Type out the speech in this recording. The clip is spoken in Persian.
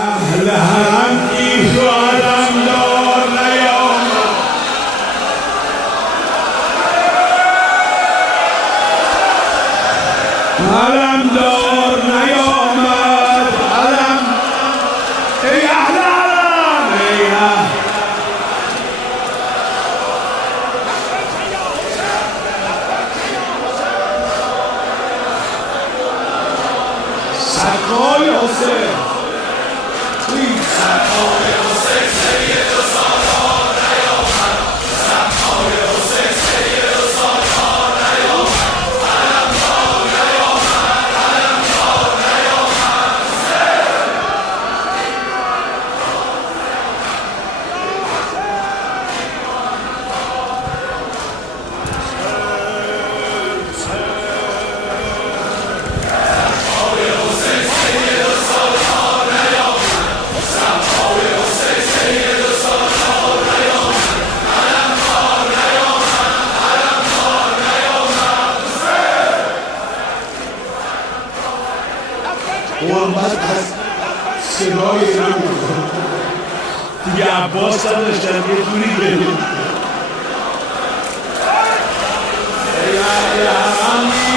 اهل حرم گیش و علم دار نیامد، علم دار نیامد، علم ای اهل حرم، ای اهل سرکای حسین، سرکای حسین سید و سالار نیامد، سرکای حسین سید و سالار نیامد، علم دار نیامد، علم دار نیامد، قربت از صدای اینو میکنم دیگه. عباس هم داشتم یه دوری بریم. ای اهل حرم